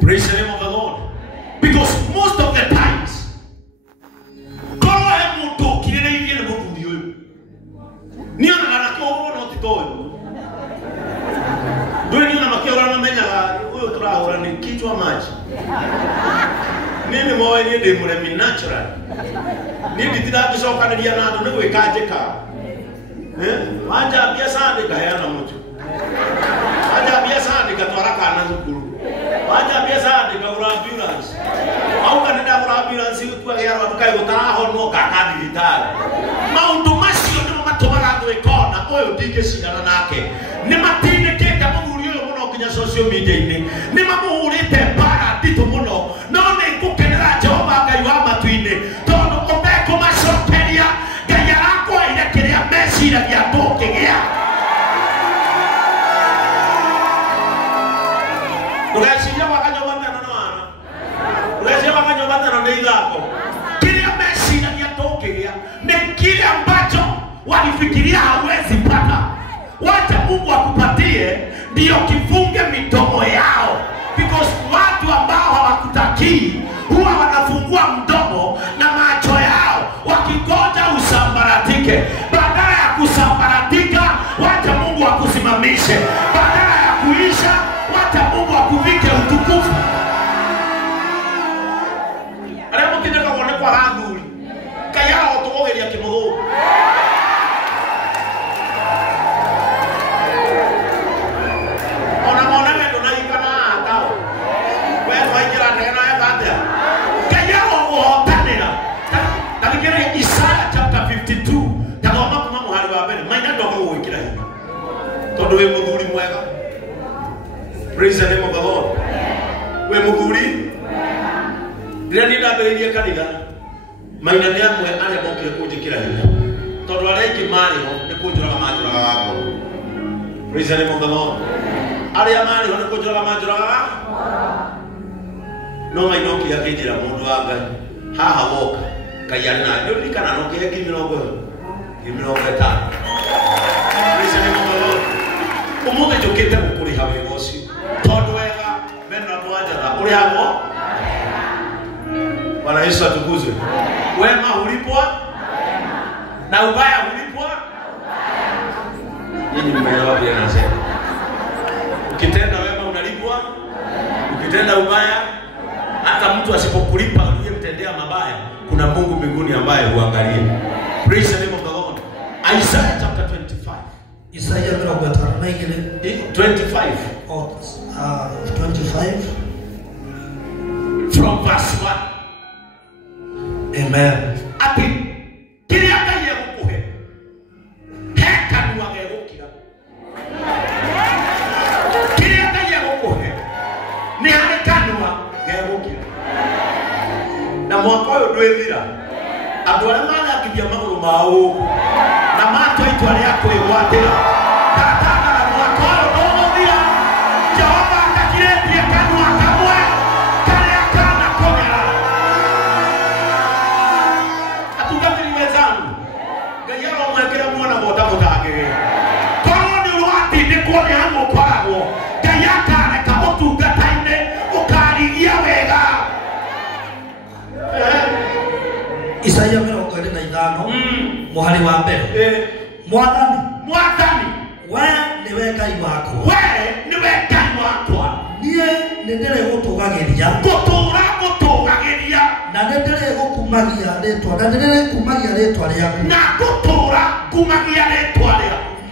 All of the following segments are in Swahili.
Praise the name of the Lord. Because most of the times, God will talk in the name of you. Niona na kwa no titoyo. Ndio niona makiora na menya huyo turahora ni kichwa maji. Nini moyo ni de muremi natural. Ni ditira kusoka ni yana ndo ne wekaje ka. Wacha biasa ndikayana mtu. Wacha biasa ndikatwara na zukuru. Wacha biasa ndikagura ambulance. Au kanenda gura ambulance kwa yaro tukai gutaho no kakadi vitali. Maundu macio ni matobara gwikona oyo ndingecindana nake. Ni matindikite muthuri uyu muno kinya social media ini. Ni mamuhurite bara ndito muno. No ni ngukenera Jehova Ngai wa matu-ini. Tondu ubeko macokeria Ngai arakwa ire kiria meciragia ndukigia. Ugeciria wakanyobatana na wana. Ugeciria wakanyobatana na ithako. Kiria meciragia ndukigia ni kile ambacho walifikiria hawezi pata. Wacha Mungu akupatie ndio kifunge midomo yao. Because watu ambao hawakutakii huwa wanafungua mdomo na macho yao wakigoja usambaratike. Badala ya kusambaratika, wacha Mungu akusimamishe. Badala ya kuisha, wacha Mungu akuvike utukufu. Aremo kineka wone kwa handuri. Kaya otogeria kimuguru. Isaiah chapter 52 tagoma kuma muhari wa mbere maina ndogo gwikira hinya tondu we muthuri mwega. Praise the name of the Lord. We muthuri ndira ni ndambiririe kanitha maina ni amwe aria mokire kunjikira hinya tondu arengi mariho ni kunjuraga manjuraga wako. Praise the name of the Lord. Aria mariho ni kunjuraga manjuraga no mainoki yakinjira mundu wa Ngai haha woka kayana ndio nikana no ke gimirongo ta. Praise the name of the Lord. Umuge jokete mukuri hawe gosi tondu wega mena mwanja uri hamo. Bwana Yesu atukuzwe. Wema ulipwa na ubaya ulipwa. Nyinyi mmeelewa pia nasema. Ukitenda wema unalipwa, ukitenda ubaya hata mtu asipokulipa uliyemtendea mabaya kuna Mungu mbinguni ambaye huangalia. Praise the name of the Lord. Isaiah chapter 25. Isaiah 25. 25 from verse 1. Amen. Ati kiria Ngai egukuhe hekanu agegukira. Kiria Ngai egukuhe ni harekanwa gegukira. Na mwaka uyu ndwithira andu aria manakithia maguru mao na matwaitwa ria kwigwatira tatagara mwaka uyu nduguthira. Jehova akakiretie kanua kamwe karia kana kogera. Atungatiri wenzangu Ngai aromwekera mwana bota mutangire korwo ni urwatindikwo ni hamwe ukoragwo Ngai akareka utungata-ini ukarigia wega. Isaiah 25 muhari wa mbere. Mwathani we niwe Ngai wakwa. Nie nindire gutugagiria na nindire gukumagia ritwa riaku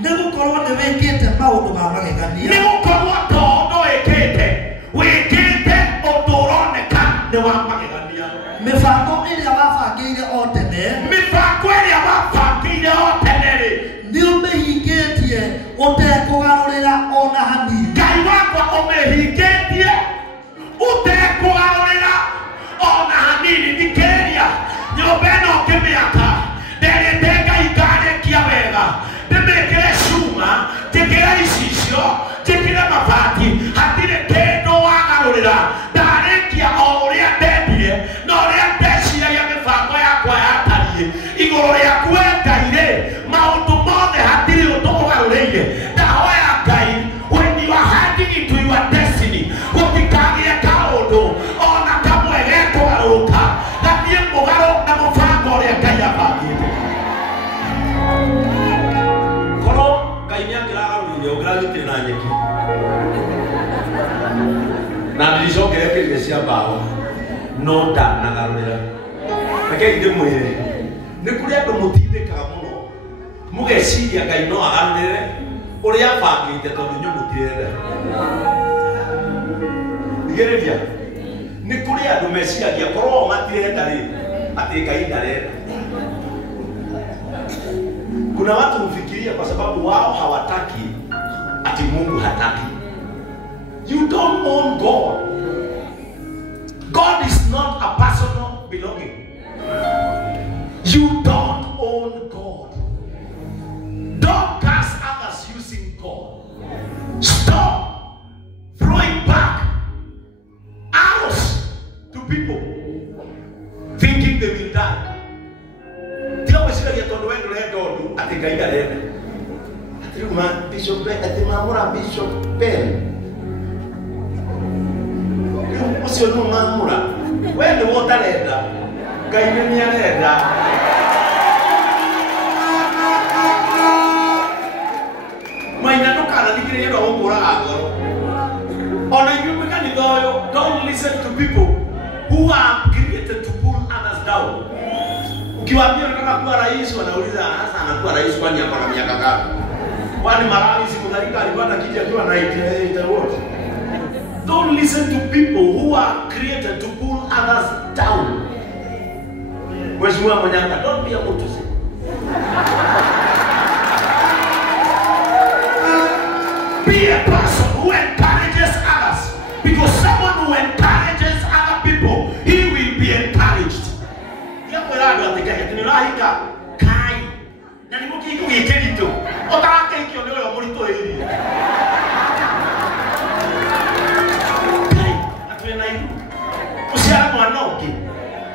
nigukorwo niwikite maundu ma magegania. Nigukorwo tondu wikite undu uroneka ni wa magegania. Mibango iria wabangĩire o tene ni umihingitie utekũgarũrĩra ona hanini. Ngai wakwa umihingitie utekũgarũrĩra ona hanini. Thikĩrĩria nyũmba ĩno ngĩmĩaka nderĩte Ngai ngarĩkia wega ndĩmĩkĩre cuma njĩkĩre icicio gutikagie kaundu ona kamwe gekũgarũrũka gathiĩ mũgarũ na mũbango ũrĩa Ngai abangĩte. Korwo Ngai nĩangĩragarũrire ũngĩragitire na nyeki na ndiricokerekeire cia mbaũ no ndanagarũrĩra. Rekei ndĩmwĩre nĩ kũrĩ andũ mũtindĩkaga mũno mũgeciria Ngai no agarũrĩre ũrĩa abangĩte tondũ inyuĩ mũtirenda. Thigĩrĩria, nĩ kũrĩ andũ meciragia korwo matirenda rĩ atĩ Ngai ndarenda. Kuna watu hufikiria kwa sababu wao hawataki ati Mungu hataki. You don't own God. God is not a personal belonging. You don't own God. Don't curse others using God. Stop throwing back arrows to people thinking they will die. Tia wesiragia tondu wendo renda undu ati Ngai ndarenda. Ati riu Bishop Ben ati mamura Bishop Ben. Ucio no mamura. Wendo wotarenda. Ngai nĩ arenda. Maina ndukana thikĩrĩria ndo gũkũraga ngoro. Ona inyuĩ kanitha ũyũ, don't listen to people who are created to pull others down. Ukiwaambia unataka kuwa rais wanauliza sasa anakuwa rais kwani hapa na miaka ngapi? Kwani Malawi siku Mutharika alikuwa na kiti akiwa na 88 what? Don't listen to people who are created to pull others down. Mheshimiwa Manyanga, don't be a motosi. Be a person who encourages others, because someone who encourages other people, he will be encouraged. Kai na ni muki kugikerito otaka ikyo ni oyo muri toiri kai atwena iru usiara mwana oki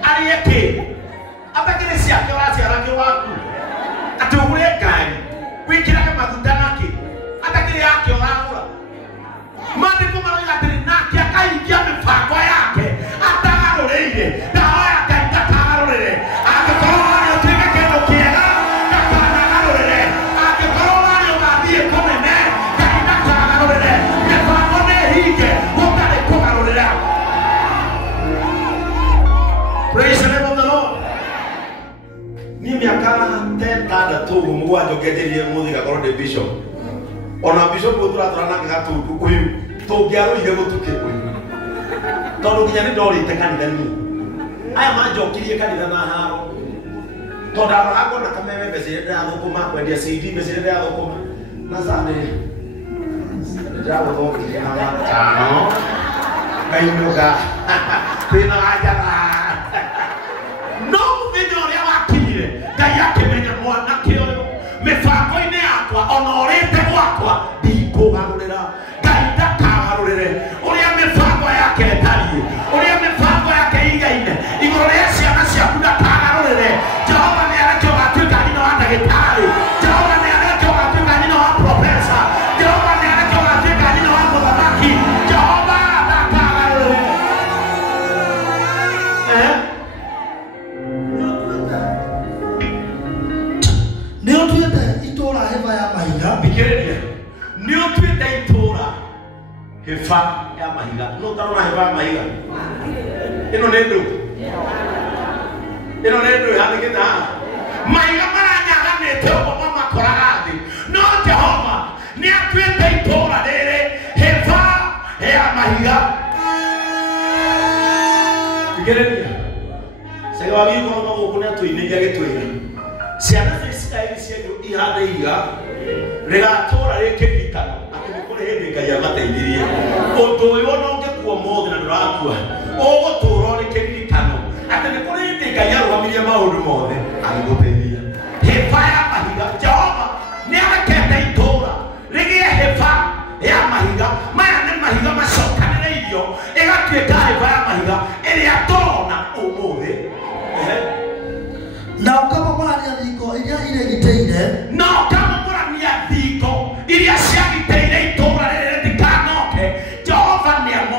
ariyeke abagire siake wati arake waku atugure gari wikira kama magutanake abagire yake oragura mande kuma no yatiri nake akaingia mifango yake atagarurire dawa yake atagarurire Praise the name of the Lord. Ni miaka tenda tu mwa jogeterie muthika korwo de bishop. Ona bishop utura na gatu uyu to giaro ire gutuke uyu. Tondu kinya ni ndorite kanitha ni. Aya majokirie kanitha na haro. Tondu arako na kameme mbese nda thukuma kwendia CD mbese nda thukuma. Na sande. Jawo thoki na tano. Kainuka. Kwina ajara. No video ya wakire Ngai akimenya mwanake uyu mifango-ini yakwa ona urite gwakwa ndikugarurira Ngai ndakagarurire uria mifango yake ĩtariĩ uria mifango yake ĩigaine igũrũ rĩa ciana ciaku ndakagarurire Jehova nĩareke ũgatuĩka nyina wa ndagĩtarĩ Jehova nĩareke ũgatuĩka nyina wa professor Jehova nĩareke ũgatuĩka nyina wa mũthamaki Jehova ndakagarurire Nĩo tuĩte itũũra hĩba ya mahiga. Thikĩrĩria, nĩo tuĩte itũũra hĩba ya mahiga. Nũ ũtarona hĩba ya mahiga? Ĩno nĩ ndũ. Ĩno nĩ ndũ ĩhandĩkĩte haha. Mahiga maranyaganĩte ũguo makoraga thĩ. No Jehova nĩatuĩte itũũra rĩrĩ hĩba ya mahiga. Thikĩrĩria, Ngai wa wĩigũ no gũkũ nĩatũinĩria gĩtwĩra. Ciana cia Isiraeli ciagwo ihande ihiga rigatũra rĩkĩgitana atĩ nĩ kũrĩ hĩndĩ Ngai amateithirie. Ũndũ ũyũ ona ũngĩkua ũmũthĩ na ndũrakua ũgũtũra ũrĩ kĩririkano atĩ nĩ kũrĩ hĩndĩ Ngai arũgamirie maũndũ mothe agĩgũteithia. Hĩba ya mahiga, Jehova nĩarekete itũũra rĩgĩe hĩba ya mahiga. Maya nĩ mahiga macokanĩrĩirio ĩgatuĩka hĩba ya mahiga ĩrĩa tũrona ũmũthĩ. Na ũkamomorania thingo iria irĩgitĩire. Na ũkamomorania thingo iria ciagitĩire itũũra rĩrĩ rĩtikanoke. Jehova nĩamo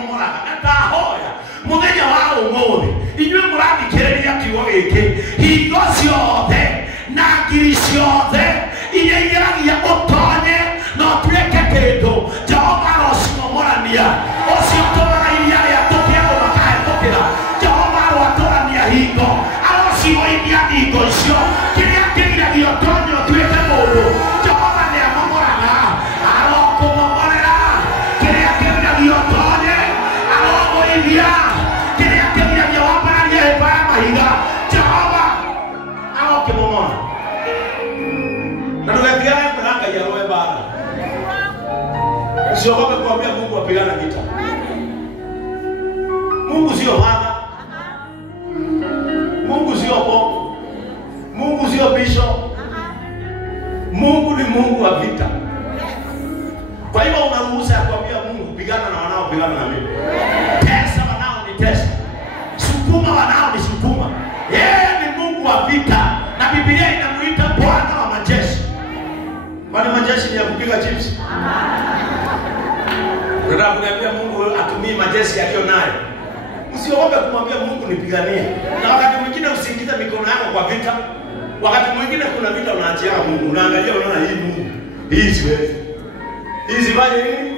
kuambia Mungu apigana vita. Mungu sio baba. Mungu sio bomu. Mungu sio bishop. Mungu ni Mungu wa vita. Kwa hivyo unaruhusa kuambia Mungu pigana na wanao pigana na mimi. Tesa wanao ni tesa. Sukuma wanao ni sukuma. Yeye ni Mungu wa vita na Biblia inamuita Bwana wa majeshi. Bwana majeshi ni ya kupiga chips. Nataka kuniambia Mungu atumie majeshi yaliyo nayo. Usiogope kumwambia Mungu nipiganie. Na wakati mwingine usiingize mikono yako kwa vita. Wakati mwingine kuna vita unaachia Mungu. Unaangalia unaona hii Mungu. Hii siwezi. Hii sifanye nini?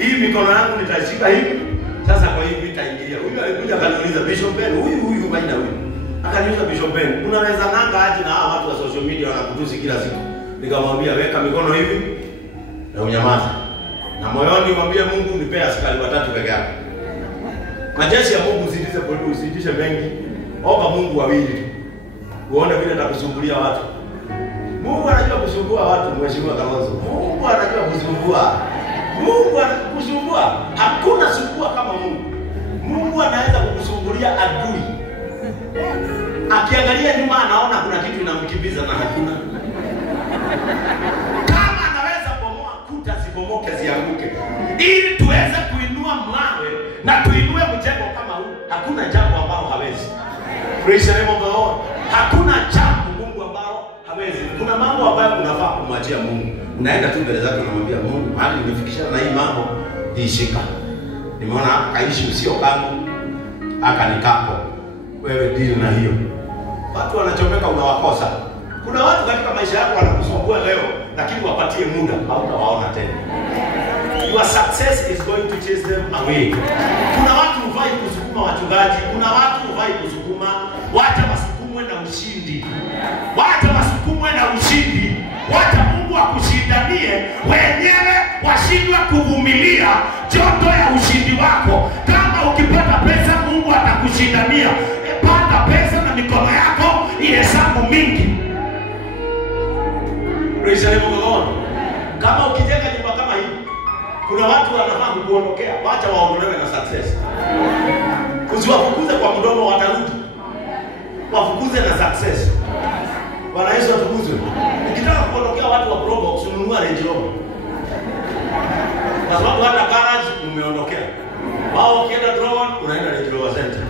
Hii mikono yangu nitashika hivi. Sasa kwa hii vita ingilia. Huyu alikuja akaniuliza Bishop Ben, huyu baina huyu. Akaniuliza Bishop Ben, unaweza nanga aje na hawa watu wa social media wanakutusi kila siku? Nikamwambia weka mikono hivi na unyamaze. Na moyoni mwambie Mungu nipe askari 3 peke yake. Majeshi ya Mungu usitishe mengi. Omba Mungu wawili. Uone vile atakusumbulia watu. Mungu anajua kusumbua watu, mheshimiwa Kalonzo. Mungu anajua kusumbua. Mungu anakusumbua. Hakuna sumbua kama Mungu. Mungu anaweza kukusumbulia adui. Akiangalia nyuma anaona kuna kitu inamkimbiza na hakuna. Kama anaweza bomoa kuta zibomoke zianguke. Ili tuweze kuinua mawe na tuinue mjengo kama huu, hakuna jambo ambalo hawezi. Praise the name of the Lord. Hakuna jambo Mungu ambalo hawezi. Kuna mambo ambayo unafaa kumwachia Mungu. Unaenda tu mbele zake unamwambia Mungu, hadi nimefikisha na hii mambo ishika. Nimeona kaishi usio kangu akanikapo. Wewe deal na hiyo. Watu wanachomeka unawakosa. Kuna watu katika maisha yako wanakusumbua leo lakini wapatie muda hautawaona tena. Your success is going to chase them away. Kuna watu hufai kusukuma wachungaji, kuna watu hufai kusukuma, wacha wasukumwe na ushindi. Wacha wasukumwe na ushindi. Wacha Mungu akushindanie, wenyewe washindwe kuvumilia joto ya ushindi wako. Kama ukipata pesa Mungu atakushindania. Pata pesa na mikono yako ihesabu mingi. Praise the name of the Lord. Kama ukijenga nyumba kama hii, kuna watu wanafaa kuondokea, wacha waondolewe na success. Usiwafukuze kwa mdomo watarudi. Wafukuze na success. Bwana Yesu atukuzwe. Ukitaka kuondokea watu wa Probox ununua Range Rover. Kwa sababu hata garage umeondokea. Wao ukienda Dragon unaenda Range Rover Center.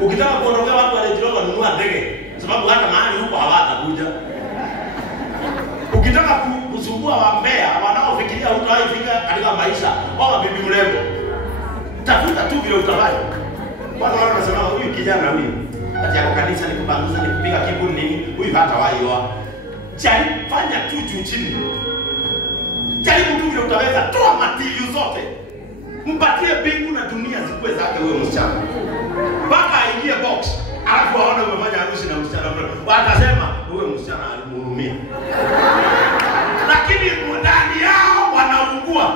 Ukitaka kuondokea watu wa Range Rover nunua ndege. Sababu hata mahali huko hawatakuja. Ukitaka kusumbua wambea wanaofikiria utaifika katika maisha, wao bibi mrembo. Tafuta tu vile utafanya. Watu wanasema huyu kijana huyu ati yako kanisa ni kupanguza ni kupiga kiburi nini? Huyu hata waiwa. Jaribu fanya tu juu chini. Jaribu tu vile utaweza, toa matili zote. Mpatie mbingu na dunia zikuwe zake wewe msichana. Mpaka aingie box. Alafu waone umefanya harusi na msichana mrembo. Watasema wewe msichana alimhurumia. Lakini ndani yao wanaungua.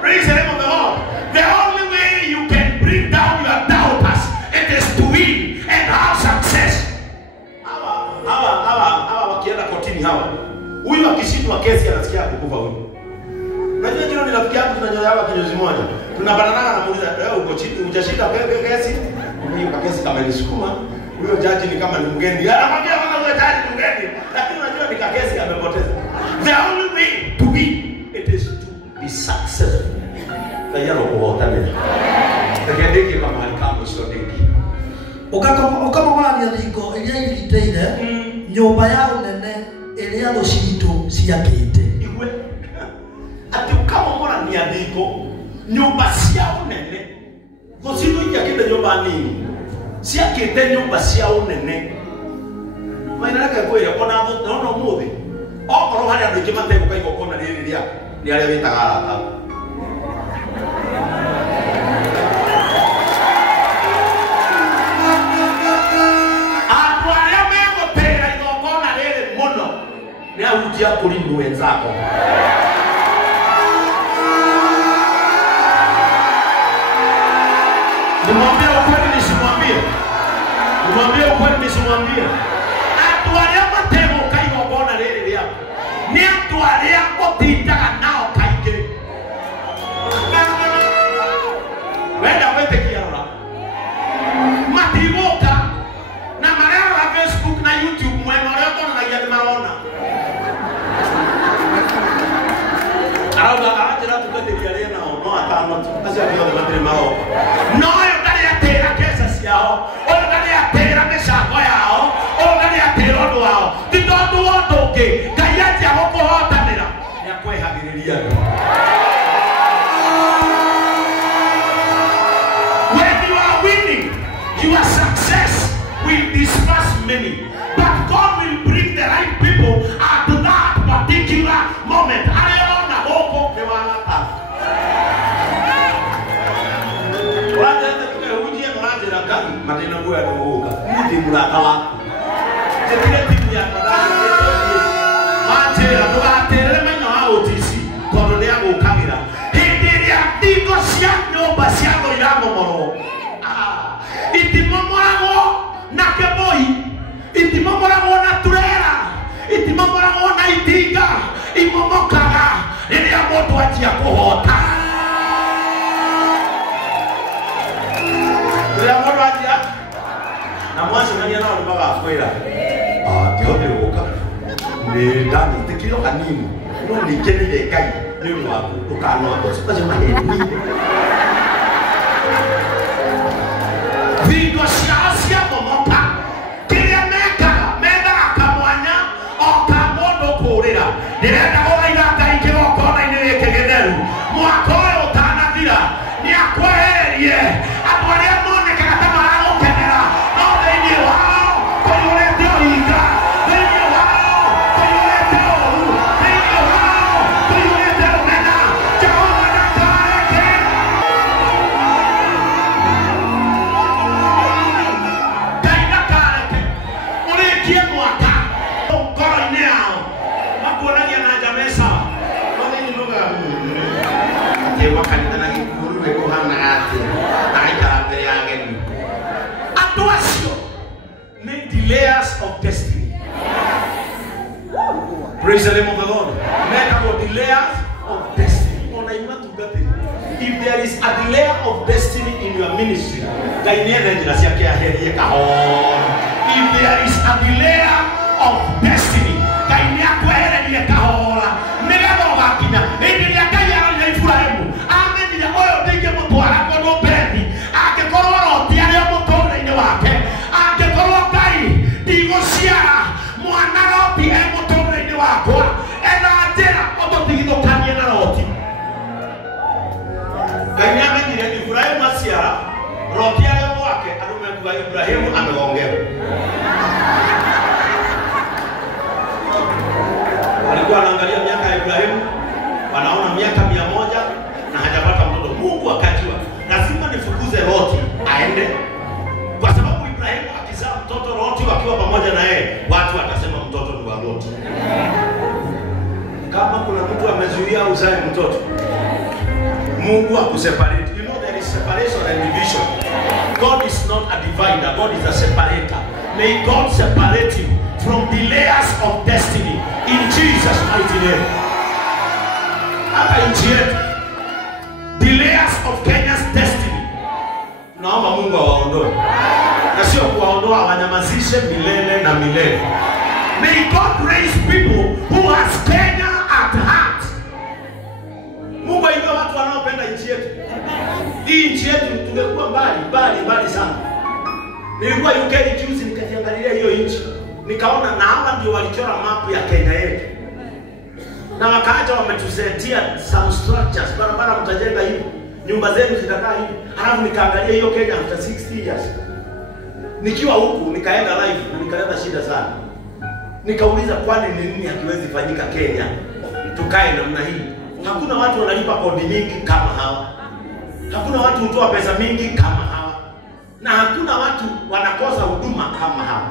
Praise the name of the Lord. The only way you can bring down your doubters it is to win and have success. Hawa wakienda kotini hawa. Huyu akishindwa kesi anasikia kukufa huyu. Unajua jina ni rafiki yangu tunanyoa kinyozi moja. Tunapatana na muuliza wewe uko chini hujashinda kesi? Mimi kwa kesi kama nisukuma huyo jaji ni kama ni mgeni. Anamwambia kama huyo jaji ni mgeni. Lakini unajua ni kesi amepoteza. The only way to win it is to be successful. Kaya kuhotana. Tekendeki kama halikamu sio deki. Ukamwambia liko ile iliteire nyumba yao nene ile ya Rushito ciakite. Igwe. Ati kama mbona ni adiko nyumba ciao nene. Gosino yakinde nyumba nini? Ciakite nyumba ciao nene. Maana yake kwa hiyo kona naona muthi. Okoro hali andu kimate ko kaiko kona riri ria. Ni ale witaga ata. Ni autia kulindu wenzako. Nimwambie ukweli nisimwambie. Nimwambie ukweli nisimwambie. Atualia matemo kaigo bona rere ria. Ni atualia otindaga nao kaige. acio othe matirĩ maroka no ũyũ ndarĩ atĩra kesa ciao ũyũ ndarĩ atĩra mĩcango yao ũyũ ndarĩ atĩra ũndũ wao ti tondũ wa ũndũ ũngĩ Ngai anjia gũkũhotanĩra nĩakwĩhagĩrĩria andũ. When you are winning, your success will disperse many, but God will bring the right people at that particular moment. Aliona huko ni wanata. Wanda tuke ujie mwanze na gani matena kwa kuoga. Ndi mrata wako. Tekile timu ya ndani yetu. Matera tugaterere manyo hao tisi. Kono ya gukagira. Hindi ya ndiko cia nyumba cia goiramo moro. Itimomoragwo na keboi. Itimomoragwo na turera. Itimomoragwo na itinga. Imomokaga rĩrĩa mũndũ anjia kũhota. Rĩrĩa mũndũ anjia na mwacemania nao nĩmagakwĩra kĩhote gũka nĩ ndanĩtĩkire kanini no nĩngenire Ngai nĩ ũndũ waku ndũkanoa ũcio maheni. Thingo ciao ciamomoka kĩrĩa mekaga mendaga kamwanya o ka mũndũ kũũrĩra. Ndĩrenda gũthaitha Ngai kĩgongona-inĩ gĩkĩ gĩtheru mwaka ũyũ ũtanathira nĩakwehererie andũ arĩa monekaga ta maragũkenera no thĩinĩ wao kũiyũrĩte ũhinga, thĩinĩ wao kũiyũrĩte ũũru, thĩinĩ wao kũiyũrĩte rũmena. Jehova ndakareke Ngai ndakareke ũrĩkie mwaka ngoro-inĩ yao makuonagia na nja mesa no thĩinĩ nuga Jehova kanitha na gĩkuru nĩ kũhana atĩa agaikara mbere ya ageni. Andũ acio nĩ delayers of destiny. Praise the name of the Lord. Metagwo delayers of destiny. Ona imatungatĩri. If there is a delay of destiny in your ministry, Ngai nĩethe njĩra ciake aherie kahora. If there is a delay of destiny, Ngai nĩakwehererie kahora nĩgetha ũgakinya hĩndĩ ĩrĩa Ngai aroria Iburahĩmu amenyire ũyũ ndingĩmũtwara kũndũ Bethi angĩkorwo Loti arĩ o mũtũũrĩre-inĩ wake, angĩkorwo Ngai ndigũciara mwana Loti e mũtũũrĩre-inĩ wakwa, etha njĩra ũtũtigithũkanie na Loti. Ngai nĩamenyire Iburahĩmu aciara Loti arĩ o wake, andũ mekuga Iburahĩmu amegongerwo. Walikuwa wanaangalia miaka ya Ibrahimu, wanaona miaka 100 na hajapata mtoto. Mungu akajua lazima nifukuze Loti aende, kwa sababu Ibrahimu akizaa mtoto Loti wakiwa pamoja na yeye, watu watasema mtoto ni wa Loti. Kama kuna mtu amezuia uzae mtoto, Mungu akuseparate. You know there is separation and division. God is not a divider, God is a separator. May God separate you from the layers of destiny in Jesus' mighty name. Hapa nchi yetu, the layers of Kenya's destiny, naomba Mungu awaondoe, na sio kuwaondoa, wanyamazishe milele na milele. May God raise people who has Kenya at heart. Mungu ainue watu wanaopenda nchi yetu. Hii nchi yetu tungekuwa mbali sana. Nilikuwa UK juzi nikajiangalia hiyo nchi. Nikaona na hapa ndio walichora mapu ya Kenya yetu. Na wakaja wametusetia some structures. Barabara mtajenga hivi, nyumba zenu zitakaa hivi. Halafu nikaangalia hiyo Kenya after 60 years. Nikiwa huku nikaenda live na nikaleta shida sana. Nikauliza kwani ni nini hakiwezi fanyika Kenya? Tukae namna hii. Hakuna watu wanalipa kodi nyingi kama hawa. Hakuna watu hutoa pesa mingi kama hawa. Na hakuna watu wanakosa huduma kama hawa.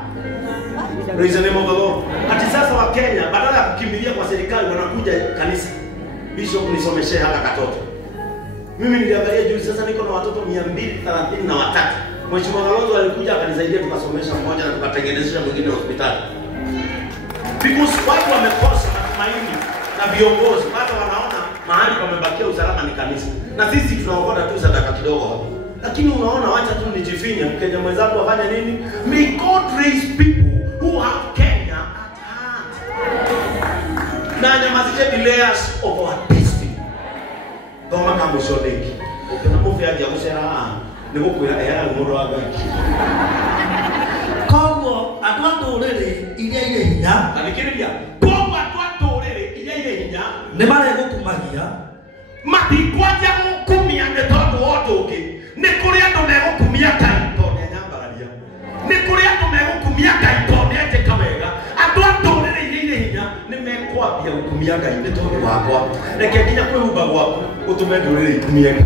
Praise the name of the Lord. Ati sasa wa Kenya badala ya kukimbilia kwa serikali wanakuja kanisa. Bishop nisomeshe hata katoto. Mimi niliangalia juu sasa niko na watoto 233. Mheshimiwa Kalonzo alikuja akanisaidia tukasomesha mmoja na tukatengenezesha mwingine hospitali. Because watu wamekosa matumaini na viongozi hata wanaona mahali pamebakia usalama ni kanisa. Na sisi tunaokota tu sadaka kidogo hapo. Lakini unaona wacha tu nijifinya Kenya mwenzangu afanye nini? May God raise people who have Kenya at heart. Na nyamazishe the layers of our destiny. Doma kama shoneki. Kuna mufia dia gusera niko kwira era mundu wa Ngai. Koguo andu aturire iria ire hinya Alikiriria. Koguo andu aturire iria ire hinya ni maregukumagia matikwaja gukumia ne tondu wotungi ni kuri andu megukumia Ngai tondu nyambararia ni kuri andu megukumia Ngai tondu eteka wega andu aturire iria ire hinya ni mekwambia gukumia Ngai ni tondu wakwa reke nginya kwihumba gwaku utume ndurire ikumie Ngai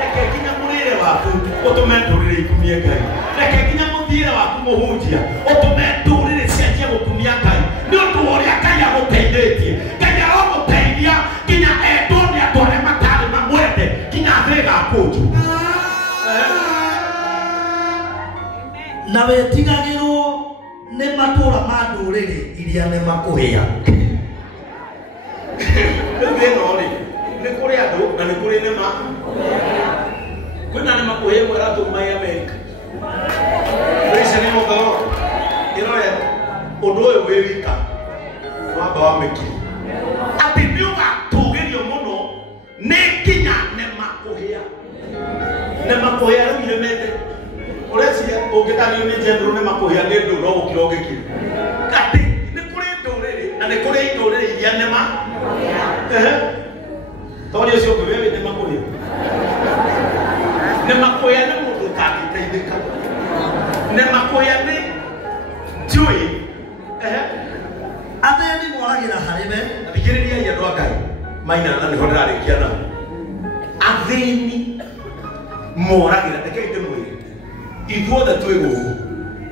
reke nginya murire waku utume ndurire ikumie Ngai reke nginya muthire waku muhunjia utume ndurire cianjie gukumia Ngai ni undu uria Ngai aguteithĩtie Ngai aroguteithia nginya endwo ni andu aria matari mamwende nginya thĩ gakunju na wetigagirwo ni matura ma ndurire iria ne makuhia Nori ni kuri andu na ni kuri nema kwina nema kuhia mwera tu mai America Praise the name of the Lord. Irore undu uyu wi wika wamba wa meki ati ni ugatugirio muno ni kinya nema kuhia riu iremete urecia ungitario ni jendro nema kuhia ni ndu no gukira ugikira ati ni kuri nduriri na ni kuri nduriri iria nema Tori ucio wewe nema kuhia ni mundu utangiteithika nema kuhia ni njui atheni moragira hariwe athikiriria ya andu a Ngai maina na ni hodara rikiana atheni moragira ndeke ndimwire ithuothe twi guku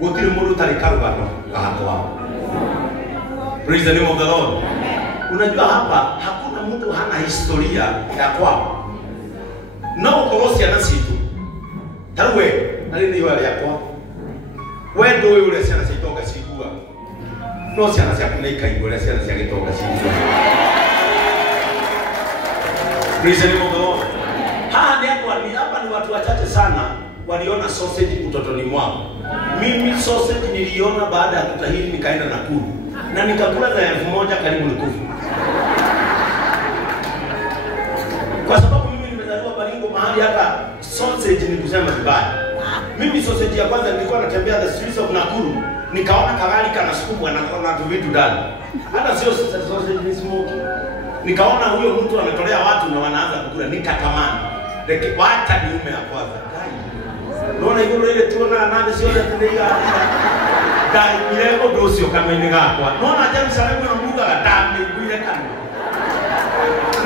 gutiri mundu tari karugano gahatwa. Praise the name of the Lord. Unajua hapa hakuna mtu hana historia ya kwao no ukorosia na situ tarwe alini wale yakwa wendo wewe ule sana sitoka sigua no sana sia kunaika igole sana sia kitoka sigua. Praise the name of the Lord. Hapa ni watu wachache sana waliona sausage utotoni mwao. Mimi sausage niliona baada ya kutahiri nikaenda Nakuru na nikakula za 1000 karibu nikufa. Kwa sababu mimi nimezaliwa Baringo mahali hata sausage ni kusema vibaya. Mimi sausage ya kwanza nilikuwa natembea the streets of Nakuru, nikaona kagari kanasukumwa na kuna vitu ndani. Hata sio sausage ni smoke. Nikaona huyo mtu ametolea watu na wanaanza kukula, nikatamani. Wacha niume ya kwanza. Unaona hiyo ile tuona nani sio ya tendea. Dai milego dosio kama ni gakwa. Unaona Jerusalemu na Mungu gatani kuile kama.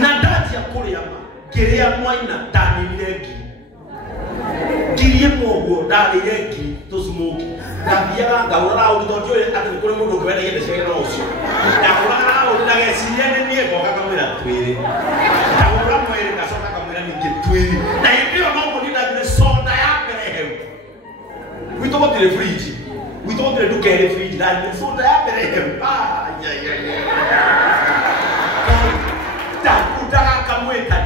Na ndati ya kule hapa. Kiria mwaina tani milegi. Kirie mogo dali legi to smoke. Na biara ngawara utoto ati kule mundu kwenda yende shega no usio. Na kula unaga siyene ni eko kakamira twiri. Na kula mwere kasoka kamira ni kitwiri. Na hivyo mambo ni ndani soda yake rehem. Wito wa tele fridge. Wito wa tele dukere fridge ndani soda yake rehem. Ah ya. Ta kutaka kamweta.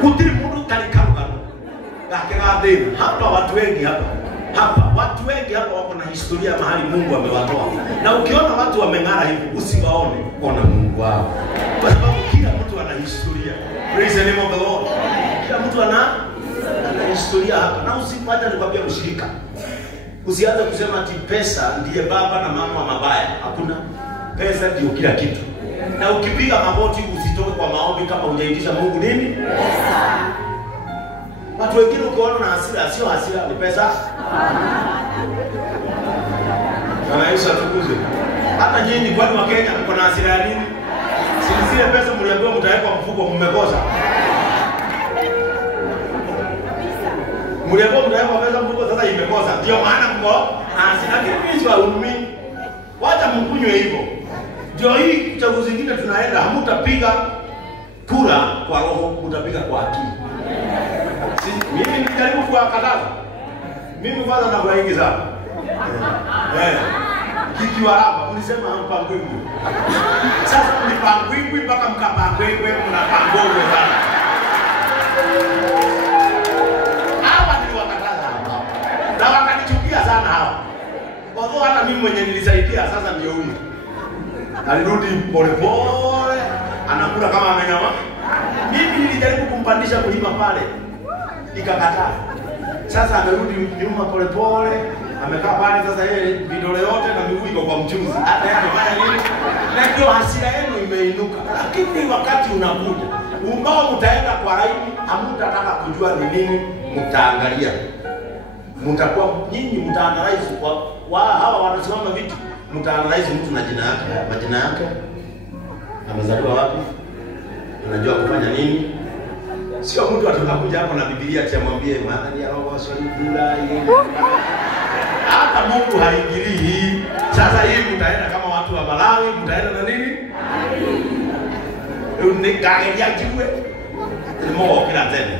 Kutiri mundu talikarugano. Gakegathina. Hapa watu wengi watu wengi hapa wako na historia mahali Mungu amewatoa. Na ukiona watu wameng'ara hivi usiwaone, ona Mungu wao. Kwa sababu kila mtu ana historia. Praise the name of the Lord. Kila mtu ana historia hapa. Na usipata nikwambia ushirika. Usianze kusema ati pesa ndiye baba na mama mabaya. Hakuna. Pesa ndio kila kitu. Na ukipiga magoti usitoke kwa maombi kama hujaitisha Mungu nini? Pesa. Watu wengine ukiona na hasira, sio hasira ni pesa. Bwana Yesu atukuzwe. Hata nyinyi kwani wa Kenya mko na hasira ya nini? Si zile pesa mliambiwa mtaweka mfuko mmekosa. Mliambiwa mtaweka pesa mfuko sasa imekosa. Ndio maana mko hasira lakini sio waumini. Wacha mkunywe hivyo. Ndio hii uchaguzi zingine tunaenda hamtapiga kura kwa roho, mtapiga kwa akili. Mimi nijaribu kuwakataza. Mimi kwanza na kwa ingi sana. Kikiwa hapa mlisema hampangwingwi. Sasa mlipangwingwi mpaka mkapangwingwi mnapangwingwi sana. Hawa niliwakataza hapa. Na wakanichukia sana hawa. Kwa hata mimi mwenye nilisaidia sasa ndio huyu. Alirudi pole pole anakula kama amenyama. Mimi nilijaribu kumpandisha mlima pale, ikakataa. Sasa amerudi nyuma pole pole, amekaa pale sasa yeye vidole yote na miguu iko kwa mchuzi. Hata yeye anafanya nini? Na ndio hasira yenu imeinuka. Lakini wakati unakuja, ambao mtaenda kwa laini, hamtataka kujua ni nini, mtaangalia. Mtakuwa nyinyi mtaanalyze kwa hawa wanasimama vitu, mtaanalyze mtu na jina yake, majina yake, amezaliwa wapi, anajua kufanya nini. Sio mtu atakuja hapo na Biblia atamwambie mahali ya roho sura yeye. Hata Mungu haingilii. Sasa hii mtaenda kama watu wa Malawi, mtaenda na nini? Unikagelia jiwe. Ni moyo kila tena.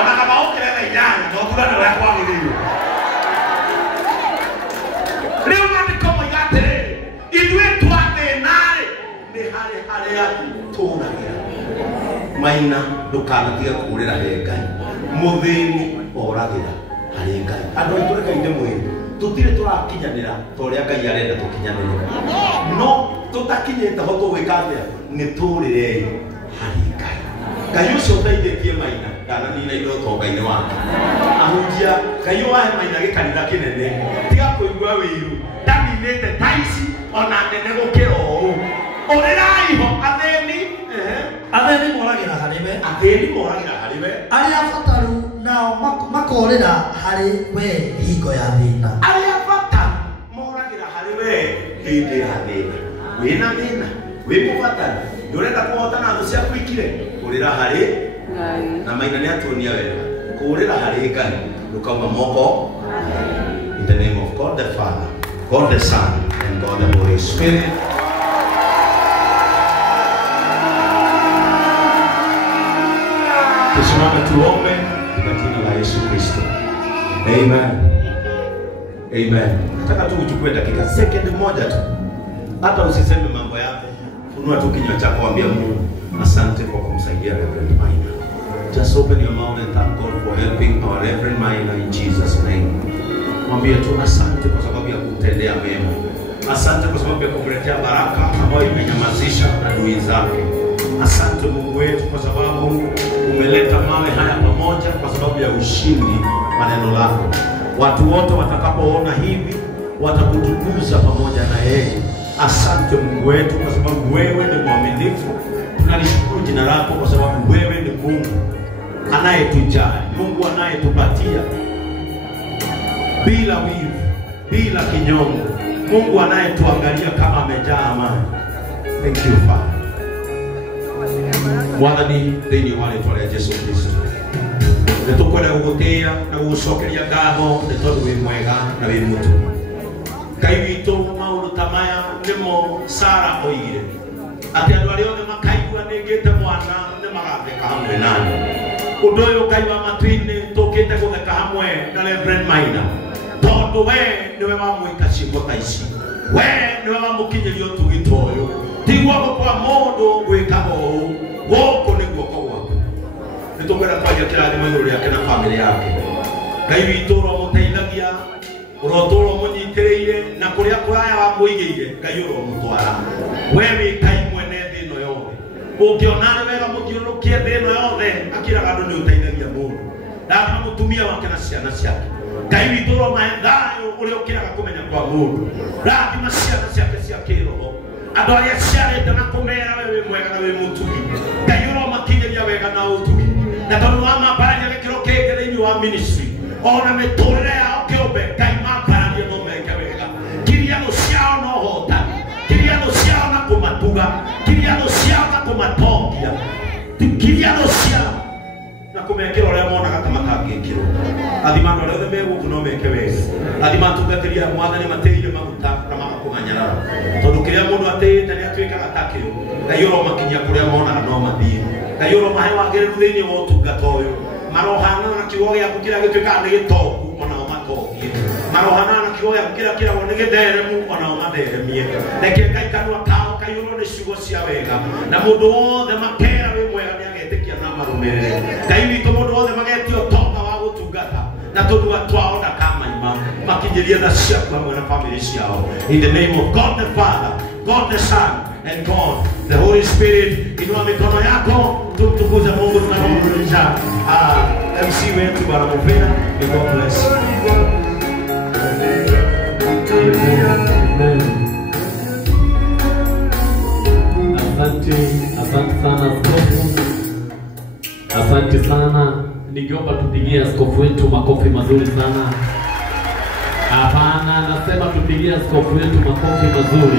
Ona kama ukelele nyanya, ndio kuna na kwa nini. Leo nani kama yate. Idwe twate naye. Ni hale ya tuna maina ndukanatige kurira hengai muthini oragira hari ngai andu aitureka inde mwiri tutire turakinyanira toria ngai arenda tukinyanire no tutakinyete ho tuwikathia ni turirei hari ngai ngai ucio teithĩtie maina kana nina indo tonga-inĩ wake ahunjia ngai wahe maina gĩkanitha kĩnene tiga kũigua wĩiru ndaminĩte taici ona nene gũkĩra ũũ ũrĩrai ho atheni moragira hariwe aria fataru nao makorera hari we hingo ya thina aria fataru moragira hariwe hindi ya thina wina thina wimufataru ndurenda kuhotana thũ ciaku ikire kurira hari na maina ni atuonia wega kurira hari ngai ndukauma moko in the name of God the Father, God the Son and God the Holy Spirit. Tusimame tuombe katika jina la Yesu Kristo. Amen. Amen. Nataka tu uchukue dakika second moja tu. Hata usiseme mambo yako. Funua tu kinywa chako ambia Mungu asante kwa kumsaidia Reverend Maina. Just open your mouth and thank God for helping our Reverend Maina in Jesus name. Mwambie tu asante kwa sababu ya kumtendea mema. Asante kwa sababu ya kumletea baraka ambayo imenyamazisha adui zake. Asante Mungu wetu kwa sababu umeleta mawe haya pamoja kwa sababu ya ushindi wa neno lako. Watu wote watakapoona hivi watakutukuza pamoja na yeye. Asante Mungu wetu kwa sababu wewe ni mwaminifu. Tunalishukuru jina lako kwa sababu wewe ni Mungu anayetujali, Mungu anayetupatia bila wivu, bila kinyongo, Mungu anayetuangalia kama amejaa amani. Thank you Father. Mwathani thĩinĩ wa rĩĩtwa rĩa Jesũ Kristo nĩtũkwenda gũgũtĩĩa na gũgũcokeria ngatho nĩ tondũ wĩ mwega na wĩ mũtu. Ngai witũ maũndũ ta maya nĩmo Sara oigire atĩ andũ arĩa othe makaigua nĩngĩte mwana nĩmagatheka hamwe nani. Ũndũ ũyũ Ngai wa matu-inĩ tũkĩte gũtheka hamwe na Reverend Maina tondũ we nĩwe wamwĩka ciĩko ta ici, we nĩwe wamũkinyĩria ũtugi ta ũyũ. Ti guoko kwa mũndũ gwĩkaga ũũ, gũkũ nĩ guoko gwaku. Nĩtũkwenda kwaria kĩrathimo igũrũ rĩake na bamĩrĩ yake. Ngai witũ ũromũteithagia, ũrotũũra ũmũnyitĩrĩire na kũrĩa kũraya wamũigĩire Ngai ũromũtwara. We wĩ Ngai mwene thĩ ĩno yothe. Ũngĩona nĩ wega mũthiũrũrũkie thĩ ĩno yothe akĩraga andũ nĩ ũteithagia mũndũ. Ndathima mũtumia wake na ciana ciake. Ngai witũ ũromahe thayũ ũrĩa ũkĩraga kũmenya kwa mũndũ. Ndathima ciana ciake cia kĩroho. Andũ arĩa ciarĩte na kũmera we wĩ mwega na wĩ mũtugi. Ngai ũromakinyĩria wega na ũtugi. Na tondũ wa mambararia gĩkĩro kĩngĩ thĩinĩ wa ministry ona mĩtũrĩre yao kĩũmbe Ngai mambararia no meke wega. Kiriano ciao no hotani, kiriano ciao na kũmatuga, kiriano ciao na kũmatongia, kiriano ciao na kũmekĩra ũrĩa monaga ta matangĩkĩrwo. Athima andũ arĩa othe megũkũ no meke wega. Athima atungatĩria Mwathani matĩire maguta na magakũmanyarara. Tondũ kĩrĩa mũndũ atĩĩte nĩ atuĩkaga ta kĩo. Ngai ũromakinyia kũrĩa monaga no mathiĩ. Ngai ũromahe wagĩrĩru thĩinĩ wa ũtungata ũyũ. Marohana na kiugo gĩaku kĩrĩa gĩtuĩkaga nĩ gĩtongu onao matongie. Marohana na kiugo gĩaku kĩrĩa kĩragwo nĩ gĩtheremu onao matheremie. Reke Ngai kanua kao kaiyũrwo nĩ ciugo cia wega. Na mũndũ wothe makera wĩ mwega nĩ agetĩkia na marũmĩrĩre. Ngai witũ mũndũ wothe magetio ũtonga wa gũtungata na tũnua twao ndakamaima makinyĩrie tha ciaku hamwe na bamĩrĩ ciao. In the name of God the Father, God the Son and God. The Holy Spirit, inua mikono yako, tumtukuze Mungu tunapomrudisha MC wetu Bwana Movena. May God bless you. Amen. Asante sana askofu. Asante sana. Ningeomba tupigie askofu wetu makofi mazuri sana. Hapana, nasema tupigie askofu wetu makofi mazuri.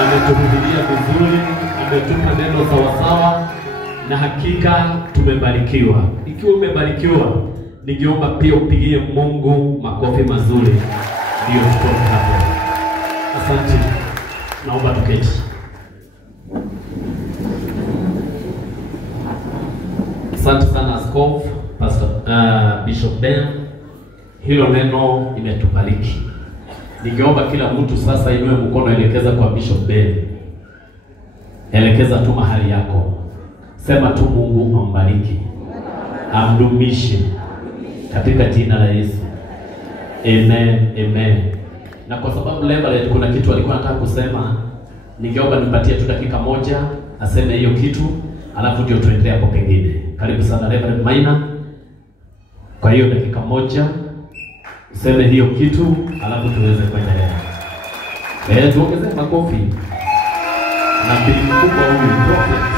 Ametuhubiria vizuri, ametupa neno sawasawa, na hakika tumebarikiwa. Ikiwa umebarikiwa, ningeomba pia upigie Mungu makofi mazuri. Ndio tutoke hapo. Asante. Naomba tuketi. Asante sana askofu, Pastor Bishop Ben. Hilo neno imetubariki. Ningeomba kila mtu sasa inue mkono, elekeza kwa Bishop Ben. Elekeza tu mahali yako. Sema tu Mungu ambariki, amdumishe katika jina la Yesu. Amen, amen. Na kwa sababu Reverend kuna kitu alikuwa anataka kusema, ningeomba nipatie tu dakika moja aseme hiyo kitu, alafu ndio tuendelee hapo pengine. Karibu sana Reverend Maina. Kwa hiyo dakika moja useme hiyo kitu, alafu tuweze kuendelea. Tuongeze makofi. Na bibi mkubwa huyu prophet